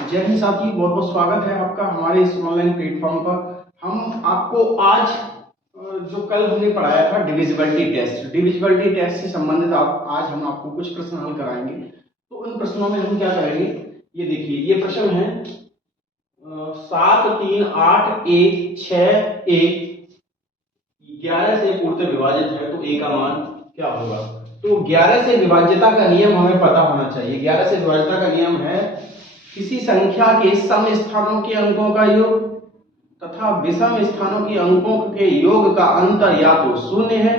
जय हिंद साथी, बहुत बहुत स्वागत है आपका हमारे इस ऑनलाइन प्लेटफॉर्म पर। हम आपको आज जो कल हमने पढ़ाया था डिविजिबिलिटी टेस्ट से संबंधित आज हम आपको कुछ प्रश्न हल कराएंगे। तो उन प्रश्नों में हम क्या करेंगे, ये देखिए, ये प्रश्न है 7, 3, 8, 1, 6, 1 11 से पूर्णतः विभाजित है तो a का मान क्या होगा। तो 11 से विभाज्यता का नियम हमें पता होना चाहिए। 11 से विभाज्यता का नियम है किसी संख्या के सम स्थानों के अंकों का योग तथा विषम स्थानों के अंकों के योग का अंतर या तो शून्य है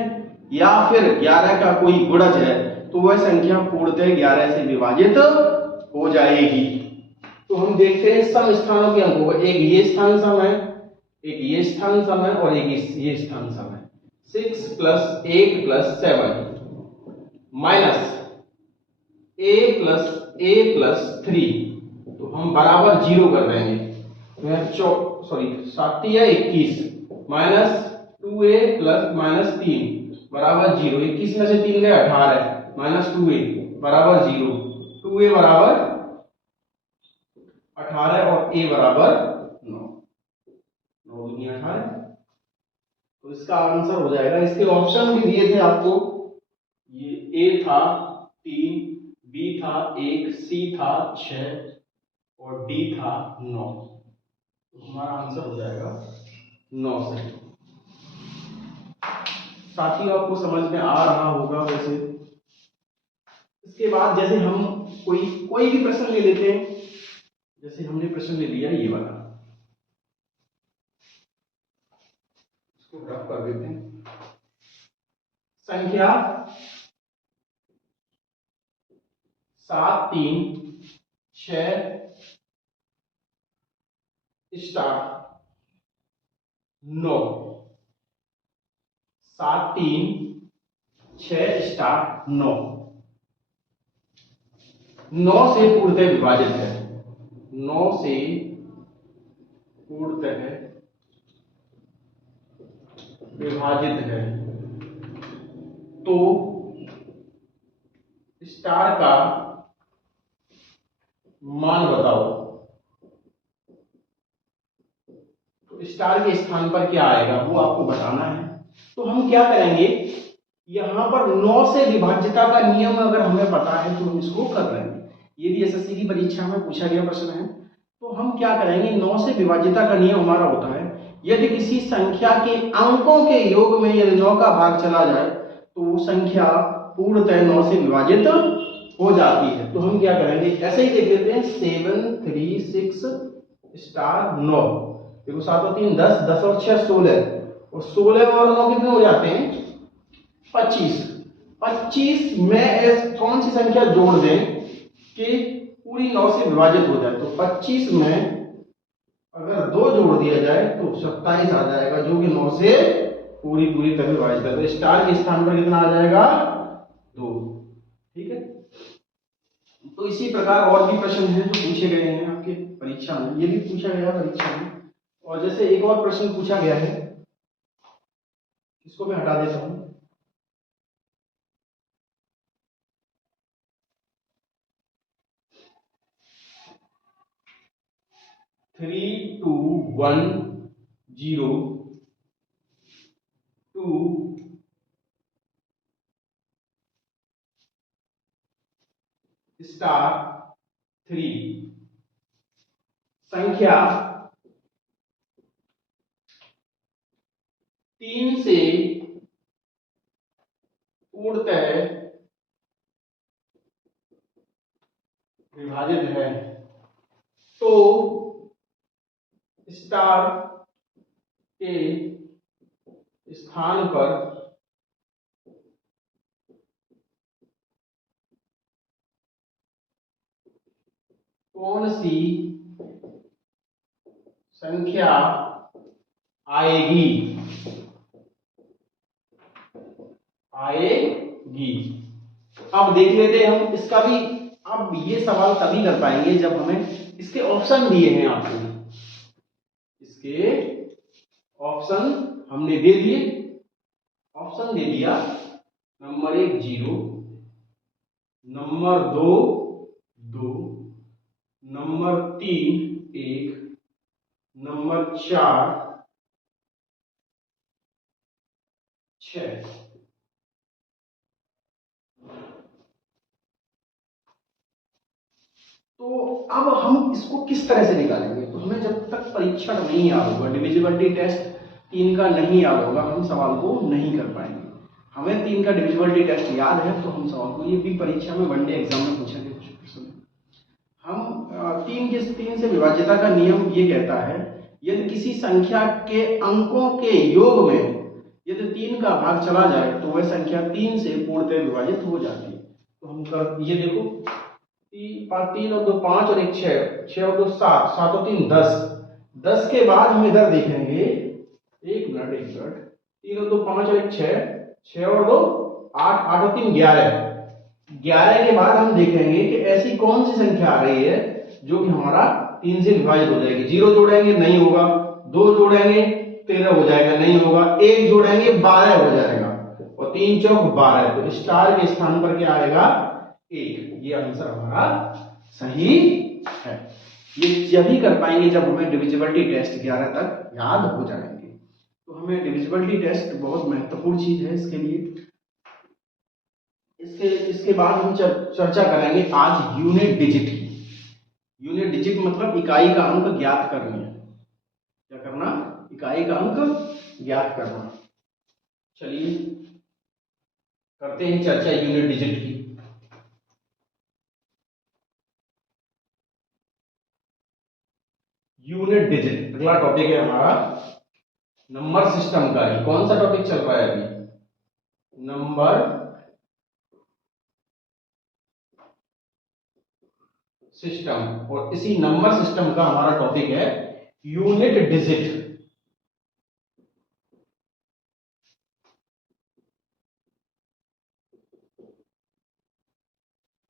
या फिर 11 का कोई गुणज है, तो वह संख्या पूर्णतः 11 से विभाजित हो जाएगी। तो हम देखते हैं सम स्थानों के अंकों का, एक ये स्थान सम है, एक ये स्थान सम है और एक ये स्थान सम है। 6 + 8 + 7 माइनस a + 3, तो हम बराबर 0 कर देंगे। तो 7 या 21 माइनस 2a + -3 बराबर 0। 21 में से 3 गए 18 माइनस 2a बराबर 0। 2a बराबर 18 और a बराबर 9। 9 दूनी 18, तो इसका आंसर हो जाएगा। इसके ऑप्शन भी दिए थे आपको, ये a था 3, b था 1, c था 6 और d था 9। तो हमारा आंसर हो जाएगा 9 से। साथियों, आपको समझ में आ रहा होगा वैसे। इसके बाद जैसे हम कोई भी प्रश्न ले लेते हैं, जैसे हमने प्रश्न ले लिया ये वाला, इसको रफ कर देते हैं। संख्या 7, 3, 6 स्टार 9। 7, 3, 6 स्टार 9 से पूर्णतः विभाजित है। 9 से पूर्णतः विभाजित है, तो स्टार का मान बताओ। तो स्टार के स्थान पर क्या आएगा वो आपको बताना है। तो हम क्या करेंगे, यहां पर 9 से विभाज्यता का नियम अगर हमें पता है तो हम इसको कर लेंगे। ये भी एसएससी की परीक्षा में पूछा गया प्रश्न है। तो हम क्या करेंगे, 9 से विभाज्यता का नियम हमारा होता है यदि किसी संख्या के अंकों के योग में यदि 9 का भाग चला जाए तो वो संख्या पूर्णतः 9 से विभाजित हो जाती है। तो हम क्या करेंगे, ऐसे ही देख लेते हैं। 7, 3, 6 स्टार 9। देखो 7 और 3 10, 10 और 6 16, और 16 और 9 कितने हो जाते हैं 25। 25 में कौन सी संख्या जोड़ दें कि पूरी 9 से विभाजित हो जाए। तो 25 में अगर 2 जोड़ दिया जाए तो 27 आ जाएगा, जो कि 9 से पूरी तक विभाजित है। तो स्टार के स्थान पर कितना आ जाएगा 2। ठीक है। तो इसी प्रकार और भी प्रश्न हैं जो पूछे गए हैं आपके परीक्षा में, ये भी पूछा गया परीक्षा में। और जैसे एक और प्रश्न पूछा गया है, इसको मैं हटा देता हूं। Three 2 1 0 2 star 3। संख्या 3 से पूर्णतः विभाजित है, तो स्टार के स्थान पर कौन सी संख्या आएगी। अब देख लेते हैं हम इसका भी। अब ये सवाल तभी कर पाएंगे जब हमें इसके ऑप्शन दिए हैं आपको। इसके ऑप्शन हमने दे दिए। ऑप्शन दे दिया, नंबर 1 0, नंबर 2 2, नंबर 3 1, नंबर 4 6। तो अब हम इसको किस तरह से निकालेंगे? तो हमें जब तक परीक्षण नहीं याद होगा, डिविजिबिलिटी टेस्ट 3 का नहीं याद होगा, हम सवाल को नहीं कर पाएंगे। हमें 3 का डिविजिबिलिटी टेस्ट याद है तो हम सवाल को, ये भी परीक्षा में वनडे एग्जाम में पूछेंगे कुछ प्रश्न। हम 3 से विभाज्यता का नियम ये कहता है, यदि किसी संख्या के अंकों के योग में यदि 3 का भाग चला जाए तो वह संख्या 3 से पूर्णतः विभाजित हो जाती है। तो हम कर, ये देखो 3 और 2 5 और 1 6, 6 और 2 7, 7 और 3 10, 10 के बाद हम इधर देखेंगे, एक मिनट 3 और 2 5 और 1 6, 6 और 2 8, 8 और 3 11, 11 के बाद हम देखेंगे कि ऐसी कौन सी संख्या आ रही है जो कि हमारा 3 से विभाजित हो जाएगी। 0 जोड़ेंगे नहीं होगा, 2 जोड़ेंगे 13 हो जाएगा, नहीं होगा, 1 जोड़ेंगे 12 हो जाएगा, और 3 चौक 12, तो स्टार के स्थान पर क्या आएगा? 1। ये आंसर हमारा सही है। ये जब ही कर पाएंगे जब हमें डिविजिबिलिटी टेस्ट 11 तक याद हो जाएंगे। तो हमें डिविजिबिलिटी टेस्ट बहुत महत्वपूर्ण चीज है इसके लिए। इसके बाद हम चर्चा करेंगे आज यूनिट डिजिट की। यूनिट डिजिट मतलब इकाई का अंक ज्ञात करनी है। क्या करना? इकाई का अंक ज्ञात करना। चलिए करते हैं चर्चा यूनिट डिजिट की। यूनिट डिजिट अगला टॉपिक है हमारा नंबर सिस्टम का। ये कौन सा टॉपिक चल रहा है अभी? Number system. और इसी नंबर सिस्टम का हमारा टॉपिक है यूनिट डिजिट।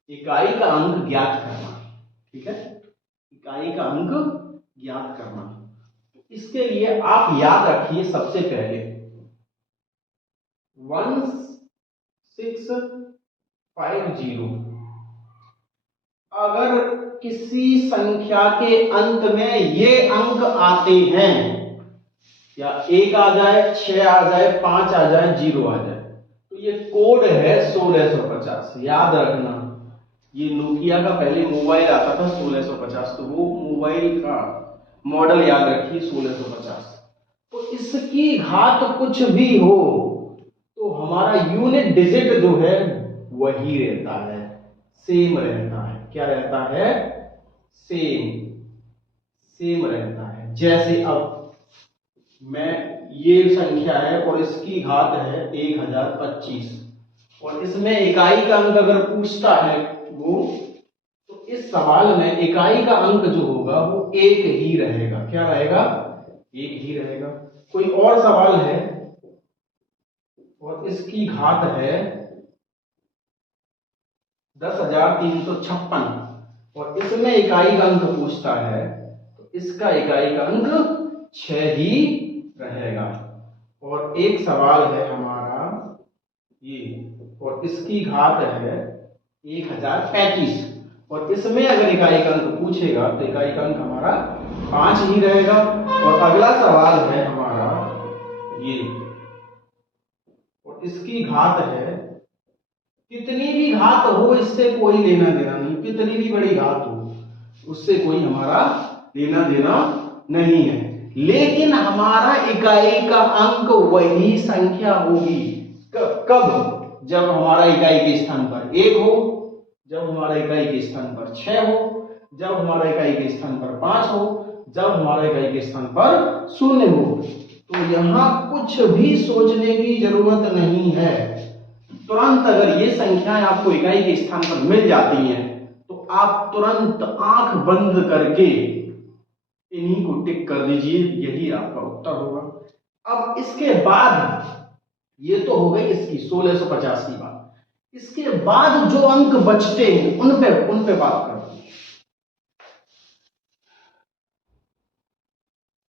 इकाई का अंक ज्ञात करना। ठीक है, इकाई का अंक ज्ञात करना। इसके लिए आप याद रखिए सबसे पहले 1650। अगर किसी संख्या के अंत में ये अंक आते हैं, या 1 आ जाए, 6 आ जाए, 5 आ जाए, 0 आ जाए, तो ये कोड है 1650। याद रखना, ये नोकिया का पहले मोबाइल आता था 1650, तो वो मोबाइल का मॉडल याद रखिए 1650। तो इसकी घात कुछ भी हो तो हमारा यूनिट डिजिट जो है वही रहता है, सेम रहता है। क्या रहता है? सेम रहता है। जैसे अब मैं, ये संख्या है और इसकी घात है 1025, और इसमें इकाई का अंक अगर पूछता है वो, तो इस सवाल में इकाई का अंक जो होगा वो 1 ही रहेगा। क्या रहेगा? 1 ही रहेगा। कोई और सवाल है और इसकी घात है 10,356, और इसमें इकाई का अंक पूछता है तो इसका इकाई का अंक 6 ही रहेगा। और एक सवाल है हमारा ये, और इसकी घात है 1035, और इसमें अगर इकाई का अंक पूछेगा तो इकाई का अंक हमारा 5 ही रहेगा। और अगला सवाल है हमारा ये, और इसकी घात है, कितनी भी घात हो इससे कोई लेना देना नहीं, कितनी भी बड़ी घात हो उससे कोई हमारा लेना देना नहीं है, लेकिन हमारा इकाई का अंक वही संख्या होगी। कब? जब हमारा इकाई के स्थान पर 1 हो, जब हमारा इकाई के स्थान पर 6 हो, जब हमारा इकाई के स्थान पर 5 हो, जब हमारा इकाई के स्थान पर 0 हो। तो यहां कुछ भी सोचने की जरूरत नहीं है। तुरंत अगर ये संख्याएं आपको इकाई के स्थान पर मिल जाती हैं तो आप तुरंत आंख बंद करके इन्हीं को टिक कर दीजिए, यही आपका उत्तर होगा। अब इसके बाद, ये तो हो गई इसकी 1650 की बात। इसके बाद जो अंक बचते हैं उन पे बात करते हैं।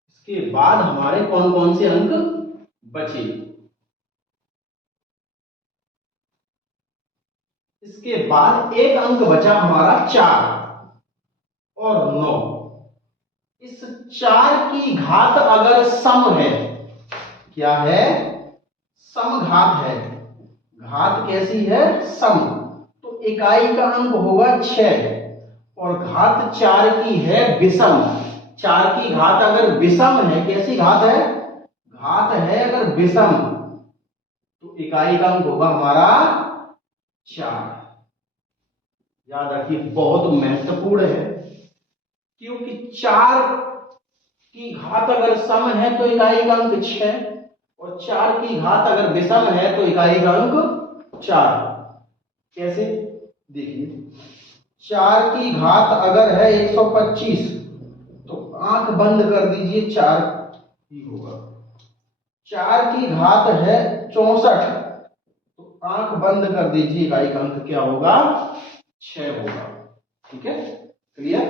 इसके बाद हमारे कौन कौन से अंक बचे? इसके बाद एक अंक बचा हमारा 4, और 9, इस 4 की घात अगर सम है, क्या है, समघात है, घात कैसी है, सम, तो इकाई का अंक होगा 6 और घात 4 की है विषम। 4 की घात अगर विषम है, कैसी घात है, घात है अगर विषम, तो इकाई का अंक होगा हमारा 4। याद रखिए, बहुत महत्वपूर्ण है, क्योंकि 4 की घात अगर सम है तो इकाई का अंक 6 और 4 की घात अगर विषम है तो इकाई का अंक 4। कैसे, देखिए, 4 की घात अगर है 125 तो आंख बंद कर दीजिए, 4 ही होगा। 4 की घात है 64 तो आंख बंद कर दीजिए, इकाई का अंक क्या होगा, 6 होगा। ठीक है, क्लियर,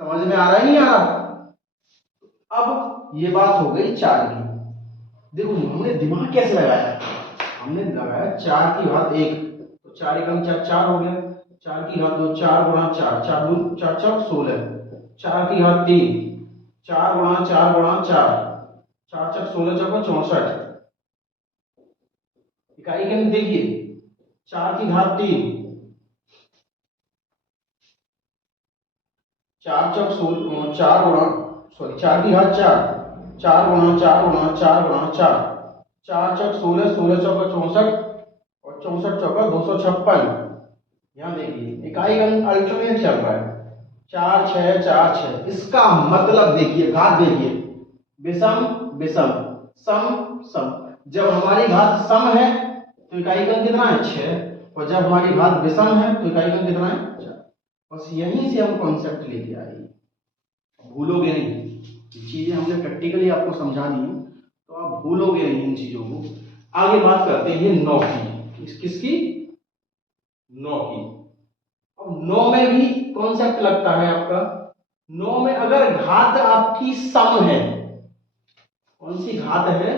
समझ में आ रहा है, नहीं आ रहा। अब ये बात हो गई 4 की। देखो हमने दिमाग कैसे लगाया, हमने लगाया 4 की घात 1 तो 4 एकम 4 4 हो गया, 4 की घात 2 4 गुणा 4 4 2 4 4 16, 4 की घात 3 4 गुणा 4 गुणा 4 4 4 16 4 64, इकाई के अंक देखिए, 4 की घात 3 4 4 16 4 गुणा, सॉरी 4 की घात 4 4 गुणा 4 गुणा 4 गुणा 4 4 4 16 16 चौका 64 और 64 चौका 256। यहाँ देखिए इकाई का अंक अल्टरनेट चल रहा है, 4 6 4 6। इसका मतलब देखिए, घात देखिए, विषम विषम, सम सम। जब हमारी घात सम है तो इकाई का अंक कितना है, 6, और जब हमारी घात विषम है तो इकाई का अंक कितना है, 4। बस यहीं से हम कॉन्सेप्ट लेके आए, भूलोगे नहीं। ये चीजें हमने प्रैक्टिकली आपको समझा दी तो आप भूलोगे नहीं इन चीजों को। आगे बात करते हैं 9 की, किसकी, 9 की। अब 9 में भी कॉन्सेप्ट लगता है आपका, 9 में अगर घात आपकी सम है, कौन सी घात है,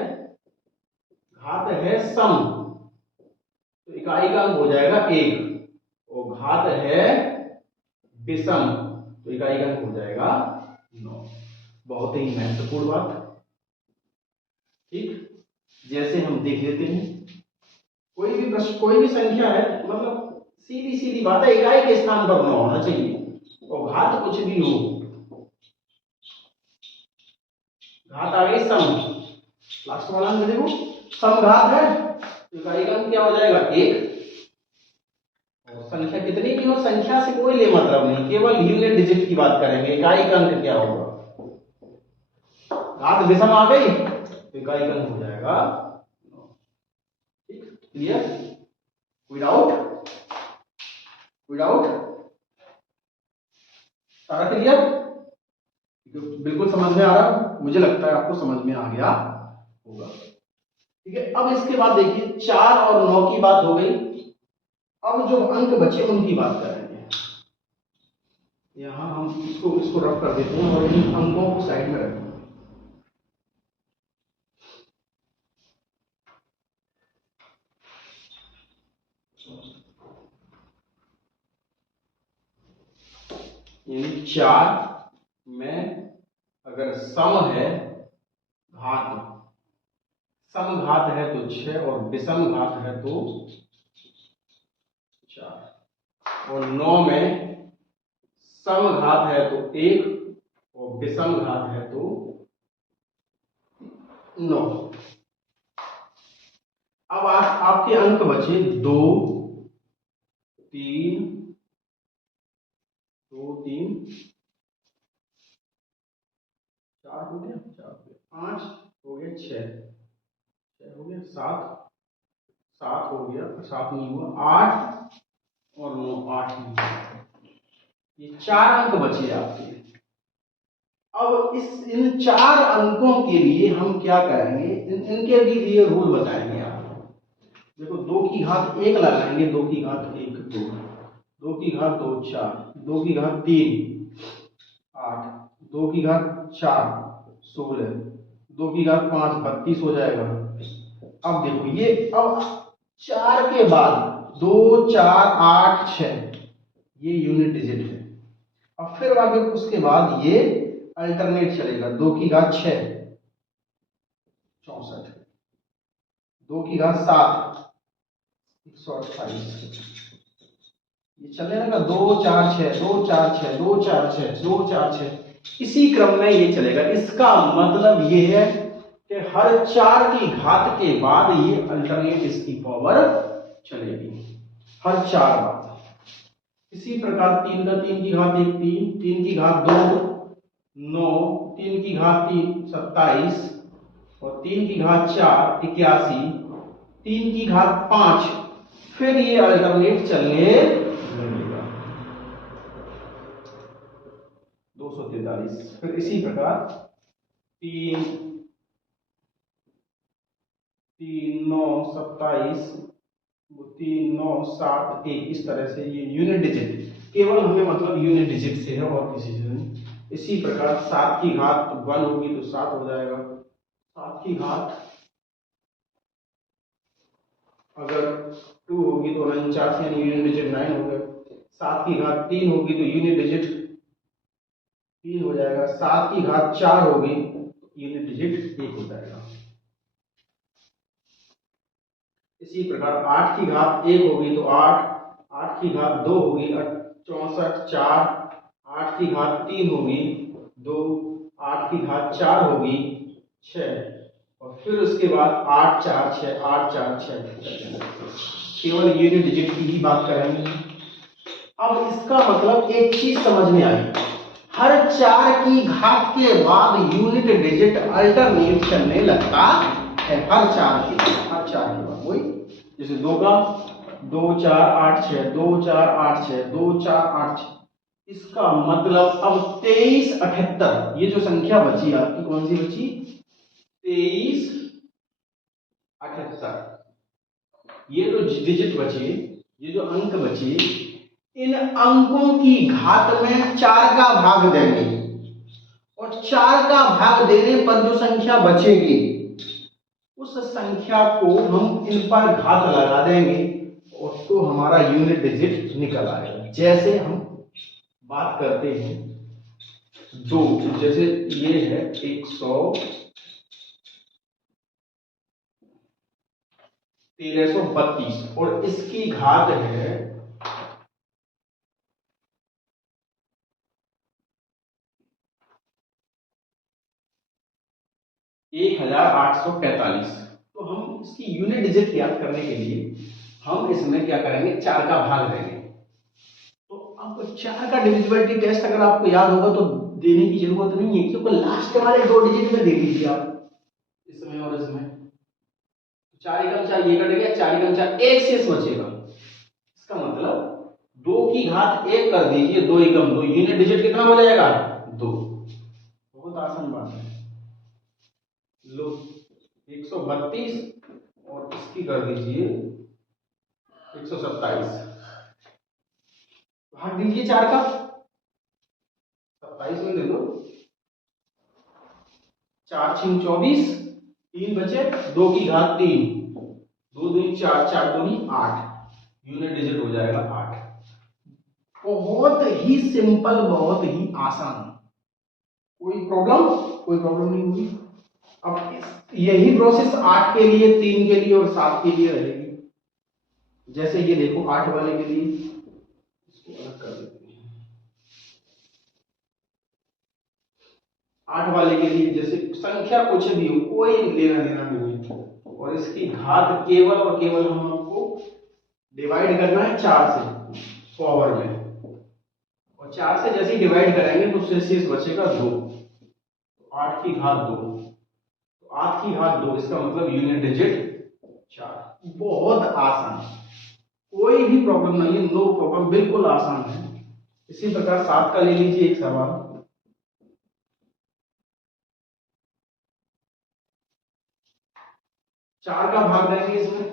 घात है सम, तो इकाई का अंक हो जाएगा 1, और घात है विषम तो इकाई का अंक हो जाएगा 9। बहुत ही महत्वपूर्ण बात। ठीक, जैसे हम देख लेते हैं, कोई भी प्रश्न, कोई भी संख्या है, मतलब सीधी सीधी बात है, इकाई के स्थान पर 9 होना चाहिए और घात कुछ भी हो, घात आ गई सम, लास्ट वाला में देखो सम घात है तो इकाई का अंक क्या हो जाएगा, 1। और संख्या कितनी भी हो, संख्या से कोई ले मतलब नहीं, केवल यूनिट डिजिट की बात करेंगे, इकाई का अंक क्या होगा, घात विषम आ गई तो इकाई का अंक हो जाएगा 9। ठीक, क्लियर, विदाउट विदाउट सारा क्लियर, बिल्कुल समझ में आ रहा, मुझे लगता है आपको समझ में आ गया होगा। ठीक है, अब इसके बाद देखिए 4 और 9 की बात हो गई, अब जो अंक बचे उनकी बात करेंगे। यहां हम इसको रफ कर देते हैं और इन अंकों को साइड में रखते हैं। यानी 4 में अगर सम है, घात सम घात है तो 6 और विषम घात है तो 4, और 9 में सम घात है तो 1 और विषम घात है तो 9। अब आपके अंक बचे 2 3 2 3 4 हो गया, 5 हो गया, 6 हो गया, 7 हो गया, 7 नहीं हुआ, 8 और 9 8 नहीं हुआ। ये 4 अंक बचे आपके। अब इन 4 अंकों के लिए हम क्या करेंगे, इनके लिए रूल बताएंगे आप। देखो 2 की घात 1 लगाएंगे, 2 की घात 1 2, 2 की घात 2 4, 2 की घात 3 8, 2 की घात 4 16, 2 की घात 5 32 हो जाएगा। अब देखो ये, अब 4 के बाद 2 4 8 6 ये यूनिट डिजिट है, और फिर आगे उसके बाद ये अल्टरनेट चलेगा, 2 की घात 6 64, 2 की घात 7 128, ये चलने लगा 2 4 6 2 4 6 2 4 6 2 4 6, इसी क्रम में ये चलेगा। इसका मतलब ये है कि हर 4 की घात के बाद ये अल्टरनेट इसकी पावर चलेगी, हर 4 बार। इसी प्रकार 3 का 3 की घात 1 3, 3 की घात 2 9, 3 की घात 3 27 और 3 की घात 4 81, 3 की घात 5, फिर ये अल्टरनेट चलने लगेगा 243। फिर इसी प्रकार 3 3 9 27 3 9 7 1, इस तरह से ये यूनिट डिजिट, केवल हमें मतलब यूनिट डिजिट से है और किसी से नहीं। इसी प्रकार 7 की घात 1 होगी तो 7 हो जाएगा, 7 की घात अगर 2 होगी तो 49 यानी यूनिट डिजिट 9 हो गया। 7 की घात 3 होगी तो यूनिट डिजिट 3 हो जाएगा। 7 की घात 4 होगी तो यूनिट डिजिट 1 हो जाएगा। इसी प्रकार 8 की घात 1 होगी तो 8, 8 की घात 2 होगी 64 4, 8 की घात 3 होगी 2, 8 की घात 4 होगी 6 और फिर उसके बाद 8 4 6 8 4 6, केवल यूनिट डिजिट की ही बात करेंगे। अब इसका मतलब एक चीज समझ में आई, हर 4 की घात के बाद यूनिट डिजिट अल्टरनेट चलने लगता है, हर 4 के बाद। वही जैसे 2 का 2 4 8 6 2 4 8 6 2 4 8 6, इसका मतलब अब 23 78, ये जो संख्या बची आपकी कौन सी बची 23 78, ये जो डिजिट बचे, ये जो अंक बचे, इन अंकों की घात में 4 का भाग देंगे और 4 का भाग देने पर जो संख्या बचेगी उस संख्या को हम इन पर घात लगा देंगे और तो हमारा यूनिट डिजिट निकल आएगा। जैसे हम बात करते हैं 2, जैसे ये है 1332 और इसकी घात है 1845। तो हम इसकी यूनिट डिजिट याद करने के लिए हम इसमें क्या करेंगे 4 का भाग देंगे। तो अब 4 का डिविजिबिलिटी टेस्ट अगर आपको याद होगा तो देने की जरूरत नहीं है, क्योंकि लास्ट वाले 2 डिजिट में दे दीजिए आप, इसमें और इसमें। 4 एकम 4 ये कट गया, 4 एकम 4 एक शेष बचेगा। इसका मतलब 2 की घात 1 कर दीजिए, 2 एकम 2, यूनिट डिजिट कितना हो जाएगा 2। बहुत आसान बात है। लो 132 और इसकी कर दीजिए 127, भाग दीजिए 4 का, 27 में दे दो, 4 6 24, 3 बचे, 2 की घात 3, 2 2 4 4 2 8, यूनिट डिजिट हो जाएगा 8। बहुत ही सिंपल, बहुत ही आसान, कोई प्रॉब्लम नहीं हुई। अब यही प्रोसेस 8 के लिए, 3 के लिए और 7 के लिए रहेगी। जैसे ये देखो 8 वाले के लिए इसको अलग कर देते हैं। 8 वाले के लिए जैसे संख्या कुछ भी हो, कोई लेना देना नहीं है और इसकी घात केवल और केवल हम आपको डिवाइड करना है 4 से पावर में, और 4 से जैसे ही डिवाइड करेंगे तो शेष बचेगा 2, 8 की घात 2, तो 8 की घात 2, इसका मतलब यूनिट डिजिट 4। बहुत आसान, कोई भी प्रॉब्लम नहीं है, नो प्रॉब्लम, बिल्कुल आसान है। इसी प्रकार 7 का ले लीजिए एक सवाल, 4 का भाग देंगे इसमें,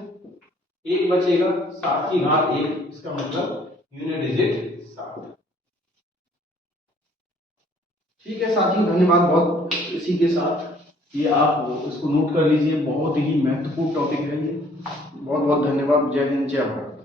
1 बचेगा, 7 की घात 1, इसका मतलब यूनिट डिजिट 7। ठीक है साथियों, धन्यवाद बहुत। इसी के साथ ये आप इसको नोट कर लीजिए, बहुत ही महत्वपूर्ण टॉपिक है ये। बहुत बहुत धन्यवाद। जय हिंद, जय भारत।